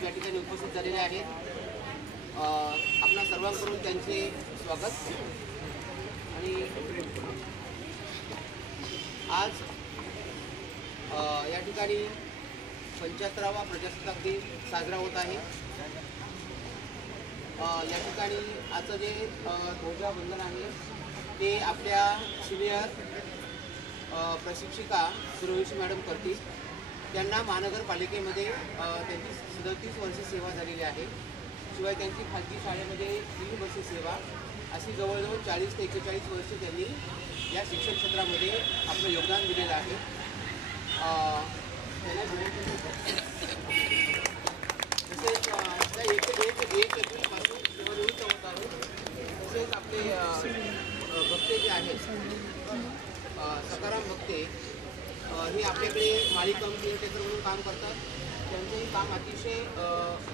साहेब या ठिकाणी उपस्थित झालेले आहेत. आपणा सर्वांकडून त्यांचे स्वागत. आणि आज या ठिकाणी 75वा प्रजासत्ताक दिन साजरा होत आहे. या ठिकाणी आजचं जे ध्वजावंदन आहे ते आपल्या सिनियर प्रशिक्षिका सुरवंशी मॅडम करतील. त्यांना महानगरपालिकेमध्ये त्यांची 37 वर्षे सेवा झालेली आहे. शिवाय त्यांची खाजगी शाळेमध्ये 3 वर्षे सेवा, अशी जवळजवळ 40 ते 41 वर्षे त्यांनी या शिक्षण क्षेत्रामध्ये आपलं योगदान दिलेलं आहे. तसेच एक एप्रिलपासून सेवानिवृत्त होत आहे. तसेच आपले भक्ते जे आहेत सकाराम भक्ते हे आपल्याकडे मालिकम केअरटेकर म्हणून काम करतात. त्यांचंही काम अतिशय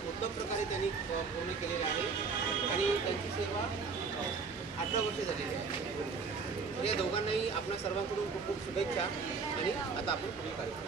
उत्तम प्रकारे त्यांनी पूर्ण केलेलं आहे आणि त्यांची सेवा 18 वर्षे झालेली आहे. या दोघांनाही आपल्या सर्वांकडून खूप खूप शुभेच्छा. आणि आता आपण पुढील कार्यक्रम